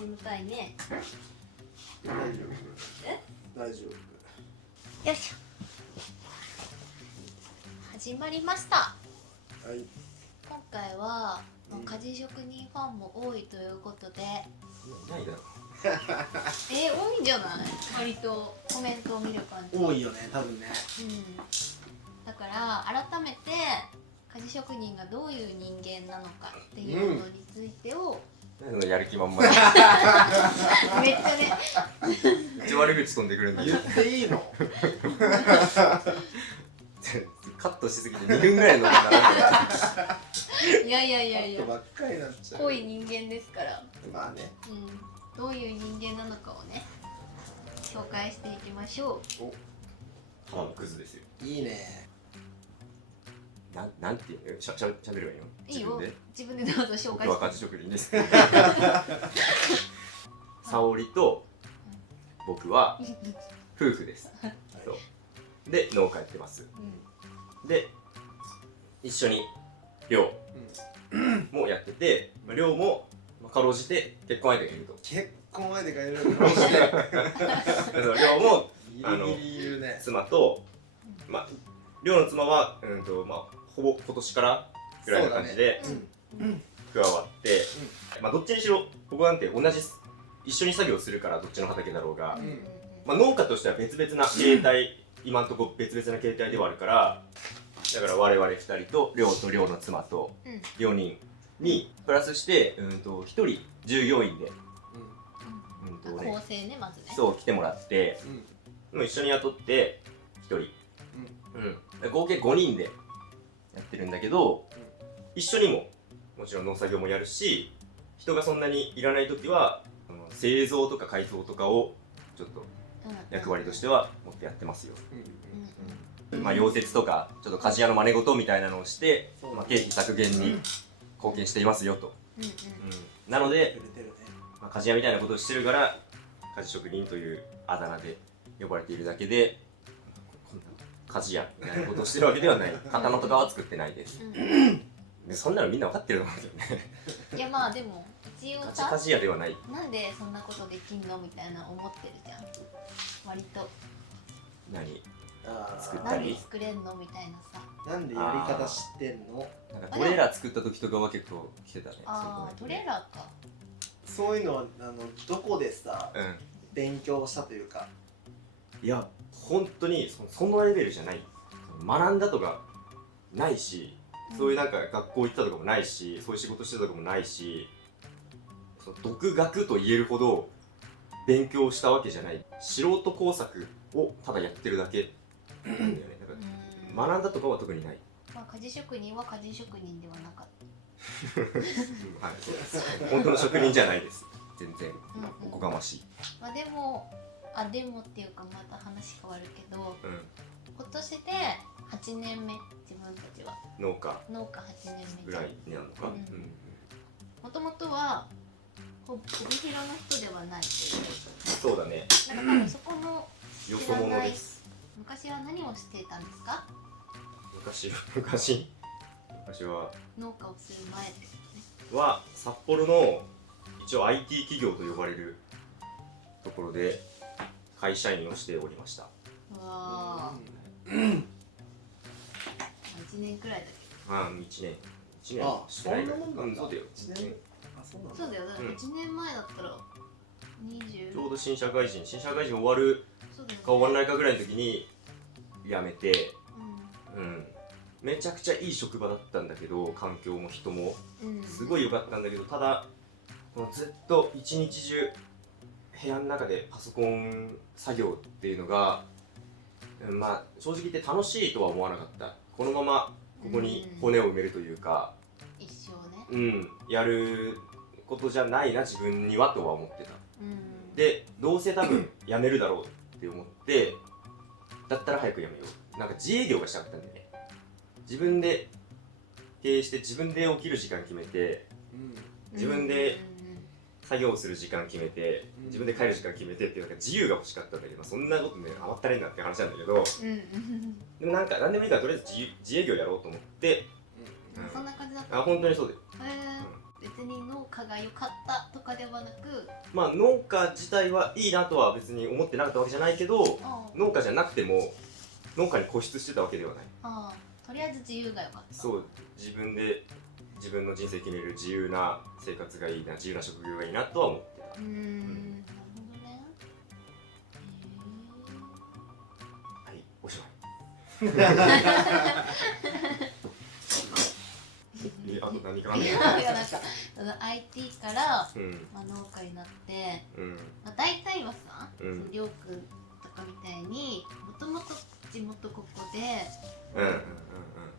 眠たいね。大丈夫。え？大丈夫。よいしょ。始まりました。はい。今回は、家事職人ファンも多いということで。ないだろ。多いんじゃない？割とコメントを見る感じ。多いよね、多分ね。だから改めて家事職人がどういう人間なのかっていうのについてを、やる気満々。めっちゃね。めっちゃ悪口飛んでくるんだけど。言っていいの？カットしすぎて2分ぐらいのものになる。いやいやいやいやカットばっかりになっちゃう。濃い人間ですから、まあね。どういう人間なのかをね紹介していきましょう。ただのクズですよ。いいね。なんていうの？しゃべればいいの？いいよ、自分でどうぞ紹介僕は家事職人です。沙織と僕は夫婦です。そうで農家やってます。で一緒に寮もやってて、寮もかろうじて結婚相手がいると。結婚相手がいるのかもしれない。寮もギリギリいるね。妻と、寮の妻はほぼ今年からぐらいの感じで加わって、どっちにしろ僕なんて一緒に作業するから、どっちの畑だろうが、農家としては別々な形態、今んとこ別々な形態ではあるから、だから我々2人と寮の妻と4人にプラスして1人従業員で構成ね、まずね。そう来てもらって、一緒に雇って1人、合計5人でやってるんだけど、一緒にもちろん農作業もやるし、人がそんなにいらない時は製造とか改造とかをちょっと役割としては持ってやってますよ。溶接とかちょっと鍛冶屋の真似事みたいなのをして、経費削減に貢献していますよと。なので鍛冶屋みたいなことをしてるから家事職人というあだ名で呼ばれているだけで、鍛冶屋みたいなことをしてるわけではない。刀とかは作ってないです。そんなのみんな分かってると思うんですよね。いや、まあでも一応さ、鍛冶屋ではない。なんでそんなことできんのみたいな思ってるじゃん、割と。何作ったなんでり作れんのみたいなさ。なんでやり方知ってんの？なんかトレーラー作った時とかは結構来てたね。トレーラーか。そういうのはどこでさ、勉強したというか。いや本当にそのレベルじゃない。学んだとかないし、そういうなんか学校行ったとかもないし、そういう仕事してたとかもないし、独学と言えるほど勉強したわけじゃない。素人工作をただやってるだけなんだよね。だから学んだとかは特にない。家事職人は家事職人ではなかっはい、そうです。本当の職人じゃないです。全然おこがましい。でもっていうか、また話変わるけど、今年で8年目、自分たちは農家8年目ぐらいになるのか。もともとは帯広の人ではない。そうだね。なんか多分そこのよそ者です。昔は何をしていたんですか？昔は農家をする前ですよね。は札幌の一応 IT 企業と呼ばれるところで会社員をしておりました。うわー、1年くらいだけど。1年そんなもんなんだ。そうだよ。そうだよ、だから1年前だったら20、ちょうど新社会人終わるか終わらないかぐらいの時に辞めて、めちゃくちゃいい職場だったんだけど、環境も人もすごい良かったんだけど、ただずっと一日中部屋の中でパソコン作業っていうのが、正直言って楽しいとは思わなかった。このままここに骨を埋めるというか、一生ね、やることじゃないな自分にはとは思ってた。でどうせ多分辞めるだろうって思って、だったら早く辞めよう。なんか自営業がしたかったんだよね。自分で経営して自分で起きる時間決めて、自分で作業する時間決めて、自分で帰る時間決めてっていう、なんか自由が欲しかったんだけど、そんなことね甘ったれんなって話なんだけど、でもなんか何でもいいからとりあえず自営業やろうと思って、そんな感じだった。本当にそうだよ。別に農家が良かったとかではなく、まあ農家自体はいいなとは別に思ってなかったわけじゃないけど、農家じゃなくても農家に固執してたわけではない。とりあえず自由が良かった。そう、自分で自分の人生決める自由な生活がいいな、自由な職業がいいなとは思ってる。なるほどね。はい、おしまい。あと何かあるの？いやなんかその IT から、うん農家になって、うん大体はさ、うんりょうくんとかみたいにもともと地元ここで、うんうん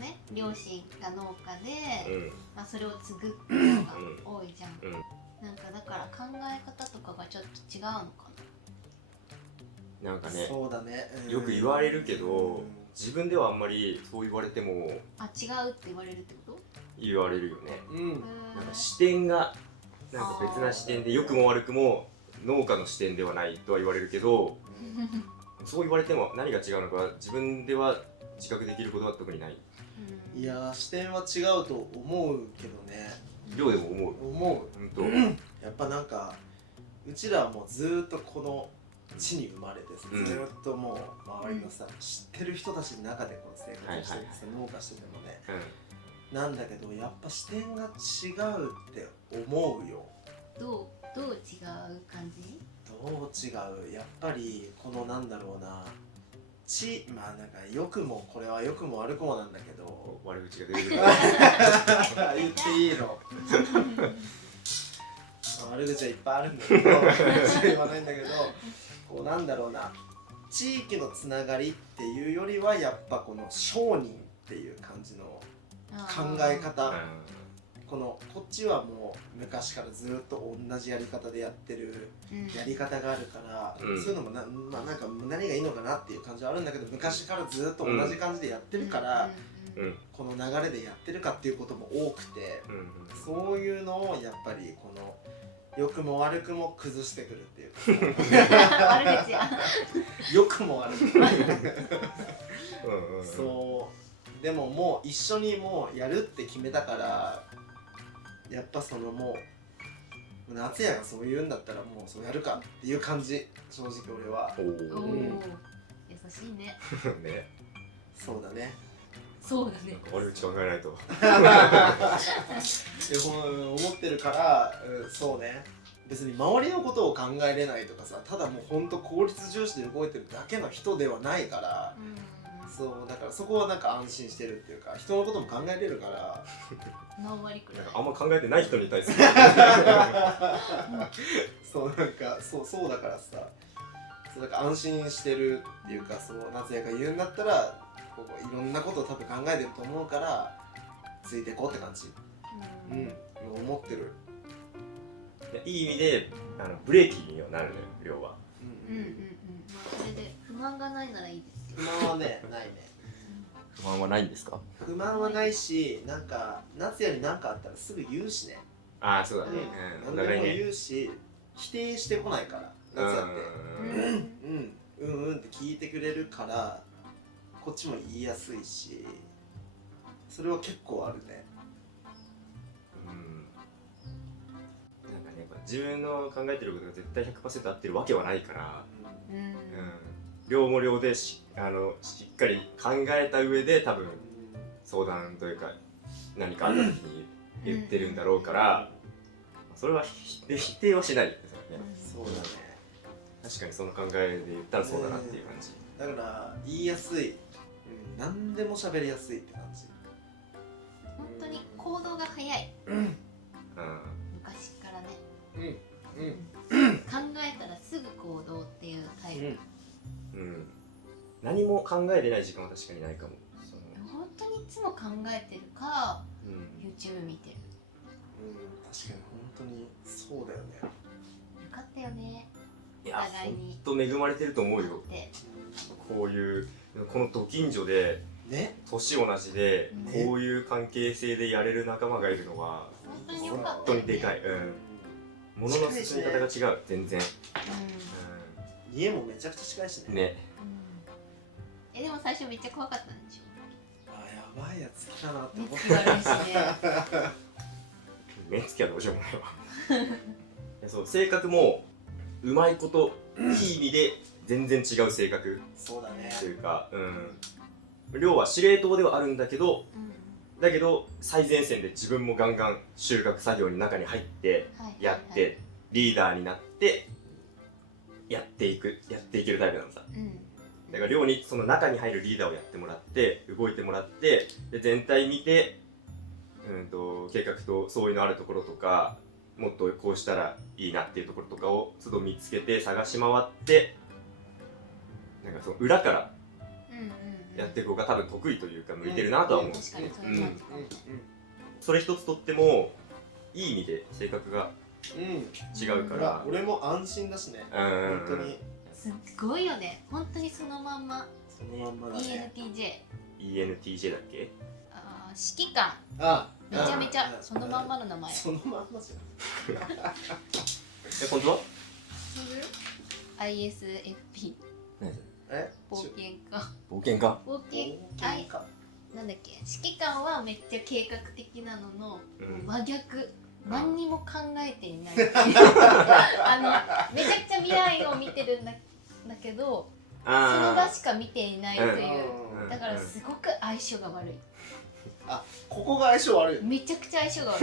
ね、両親が農家で、うんうんそれを継ぐっていうのが多いじゃん、うんなんかだから考え方とかがちょっと違うのかなんかね、そうだね、よく言われるけど、自分ではあんまりそう言われてもな。違うって言われるってこと？言われるよね。うんなんか視点がなんか別な視点で、良くも悪くも農家の視点ではないとは言われるけど、そう言われても何が違うのか自分では自覚できることは特にない。いやー、視点は違うと思うけどね。量でも思う。思う。本やっぱなんかうちらはもうずーっとこの地に生まれてさ、うんずーっともう周りのさ、知ってる人たちの中でこう生活しててさ、農家しててもね、なんだけどやっぱ視点が違うって思うよ。どう違う感じ？どう違う？やっぱりこのなんだろうな、まあなんか良くも、これは良くも悪くもなんだけど悪口が出てくる。言っていいの？悪口はいっぱいあるんだけど言わないんだけど、こうなんだろうな、地域のつながりっていうよりはやっぱこの商人っていう感じの考え方、こっちはもう昔からずっと同じやり方でやってるやり方があるから、そういうのもなんか何がいいのかなっていう感じはあるんだけど、昔からずっと同じ感じでやってるから、この流れでやってるかっていうことも多くて、そういうのをやっぱりこの良くも悪くも崩してくるっていうか悪口や。良くも悪くもそうでももう一緒にもうやるって決めたから、やっぱそのもう夏也がそう言うんだったらもうそうやるかっていう感じ、正直俺は。おお、優しいね。ね、そうだね。そうだね。悪口考えないと。思ってるから、そうね。別に周りのことを考えれないとかさ、ただもうほんと効率重視で動いてるだけの人ではないから、そうだからそこはなんか安心してるっていうか、人のことも考えれるから。何割くらい？あんま考えてない人に対する。そうなんかそうだからさ、そうだから安心してるっていうか、そう夏也が言うんだったらいろんなことを多分考えてると思うから、ついてこうって感じ。思ってる。いい意味でブレーキにはなるのよ、量は。それで不満がないならいいですよ。不満はね、ないね。不満はないんですか？不満はないし、なんか夏也に何かあったらすぐ言うしね。ああ、そうだね。何でも言うし、否定してこないから夏也ってって聞いてくれるから、こっちも言いやすいし、それは結構あるね。なんかね、やっぱ自分の考えてることが絶対 100% 合ってるわけはないから、量も量でしっかり考えた上で多分相談というか何かあった時に言ってるんだろうから、それは否定はしないですよね。そうだね。確かにその考えで言ったらそうだなっていう感じ。だから言いやすい、何でも喋りやすいって感じ。本当に行動が早い。昔からね。考えたらすぐ行動っていうタイプ。何も考えれない時間は確かにないかも。本当にいつも考えてるか、YouTube 見てる。確かに本当にそうだよね。よかったよね。いや、ほんと恵まれてると思うよ。こういうこのど近所で年同じでこういう関係性でやれる仲間がいるのは本当にでかい。物の進み方が違う、全然。家もめちゃくちゃ近いしね。でも最初めっちゃ怖かったんでしょ？やばいやつ来たなって思って。目つきはどうしようもないわいやそう性格もうまいこといい意味で全然違う性格そうだねというか、亮は司令塔ではあるんだけど、だけど最前線で自分もガンガン収穫作業に中に入ってやって、リーダーになってやっていけるタイプなのさ、だから亮にその中に入るリーダーをやってもらって動いてもらってで全体見て、計画と相違のあるところとかもっとこうしたらいいなっていうところとかを都度見つけて探し回ってなんかその裏からやっていく方が多分得意というか向いてるなとは思う。確かにそういう感じかもね。それ一つとってもいい意味で性格が違うから、俺も安心だしね本当にすっごいよね本当にそのまんまそのまんまだね ENTJ だっけ？指揮官めちゃめちゃそのまんまの名前。そのまんまじゃん本当は？ISFP 冒険家冒険家なんだっけ指揮官はめっちゃ計画的なのの真逆、何にも考えていないっていうめちゃくちゃ未来を見てるんだけどその場しか見ていないというだからすごく相性が悪い。ここが相性悪いめちゃくちゃ相性が悪い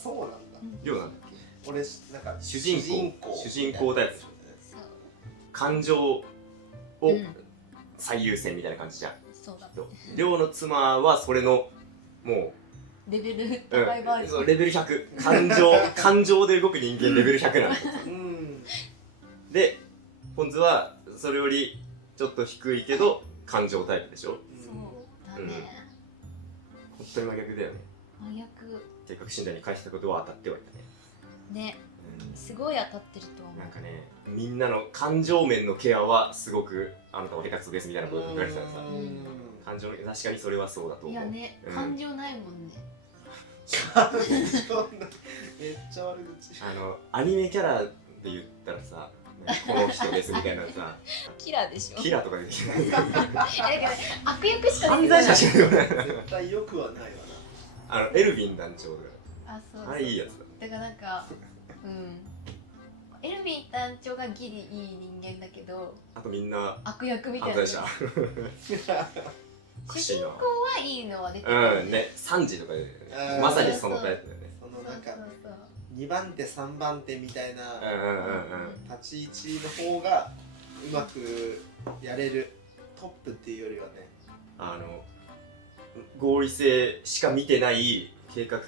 そうなんだ亮なんだっけ？俺なんか主人公タイプでしょ。感情を最優先みたいな感じじゃん。そうだ亮の妻はそれのもうレベル高いバージョン、レベル100感情で動く人間レベル100なんだでポンズはそれよりちょっと低いけど感情タイプでしょ。そうだね、本当に真逆だよね。真逆。計画診断に返したことは当たってはいたね。ね、すごい当たってると思う。なんかねみんなの感情面のケアはすごくあなたは下手くそですみたいなこと言われてたらさ、感情確かにそれはそうだと思う。いやね、感情ないもんね。めっちゃ悪口。アニメキャラで言ったらさこの人ですみたいなさキラーでしょ。キラーとかできないだから悪役しか犯罪者しかない絶対よくはないわな。エルヴィン団長あ、そうあれいいやつだからなんかエルヴィン団長がギリいい人間だけどあとみんな悪役みたいな犯罪者主人公はいいのは出てくるね、3時とかでまさにそのタイプだよね。そのなんか2番手3番手みたいな立ち位置の方がうまくやれるトップっていうよりはね合理性しか見てない計画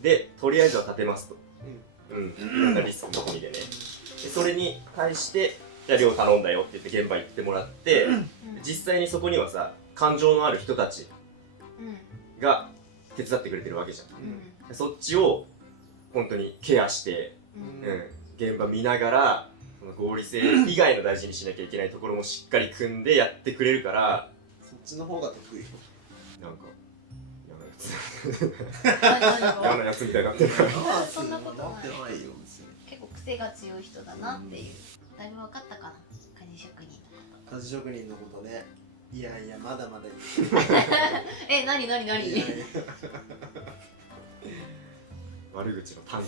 でとりあえずは立てますとなんかリスクの込みでねでそれに対してじゃあ量頼んだよって言って現場行ってもらって実際にそこにはさ感情のある人たちが手伝ってくれてるわけじゃん、そっちを本当にケアして、現場見ながらその合理性以外の大事にしなきゃいけないところもしっかり組んでやってくれるからそっちの方が得意なんか嫌なやつみたいになってるそんなことないよ結構癖が強い人だなっていうだいぶ分かったかな鍛冶職人鍛冶職人のことねいやいやまだまだ何悪口の単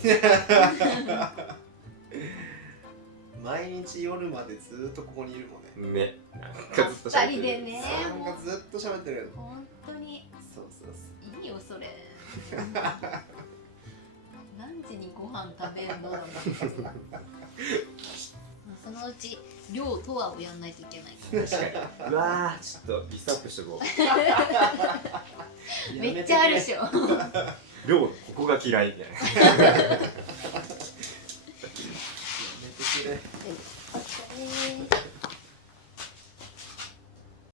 毎日夜までずっとここにいるもんねねなんかずっと喋ってる2人でねなんかずっと喋ってる本当にそういいよそれ何時にご飯食べるのそのうち量とはをやんないといけない確かにうわーちょっとリストアップしとこうめっちゃあるでしょ量ここが嫌いみたいなやめてくれ